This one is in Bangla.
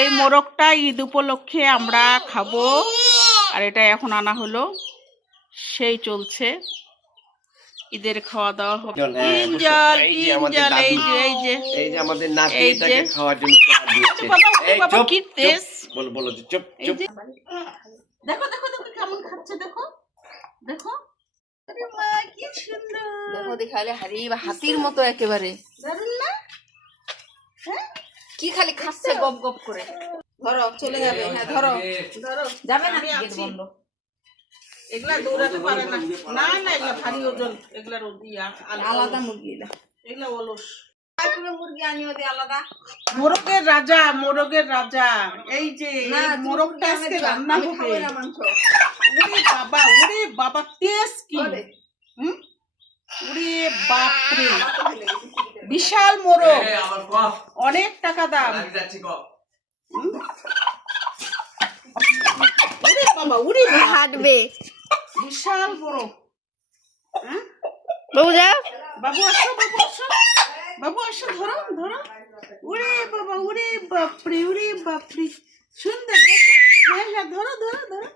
এই মোরগটা ঈদ উপলক্ষে আমরা খাবো। আর এটা এখন আনা হলো, সেই চলছে ঈদের খাওয়া দাওয়া হবে। ইনজল ইনজল, এই যে এই যে এই যে আমাদের নাতি এই যে এটাকে খাওয়ার জন্য দিচ্ছে। এই বাবা চুপ কি টেস্ট! বলো বলো চুপ চুপ। দেখো দেখো দেখো কেমন খাচ্ছে, দেখো দেখো। আরে মা কি সুন্দর! দেখো দেখালে হাতির মতো একেবারে দারুণ না? হ্যাঁ কি খালি খাচ্ছে গপ গপ করে। ধরো চলে যাবে। হ্যাঁ ধরো ধরো, যাবে না, আমি গেট আছি। বন্ধ। এগুলা দৌড়াতে পারে না। না না, এগুলা ভারী ওজন, এগুলার আলাদা মুরগি না, এগুলা অলস। তুমি মুরগি আনিও দে আলাদা। মোরগের রাজা, মোরগের রাজা। এই যে না, এই মোরগটা আজকে রান্না আমি হবে। খাবো না মাংস। ওরে বাবা টেস্ট কি! হুম, ওরে বাপ রে, বিশাল মোরগ, অনেক টাকা দাম। ওরে বাবা, ওরে বাপ, হাঁটবে বিশাল বড়। হ্যাঁ বাবু যা। বাবু আসো, বাবু আসো, বাবু আসো, ধরো ধরো। ওরে বাবা, ওরে বাপরে, ওরে বাপরে, সুন্দর দেখো। হ্যাঁ হ্যাঁ, ধরো ধরো ধরো।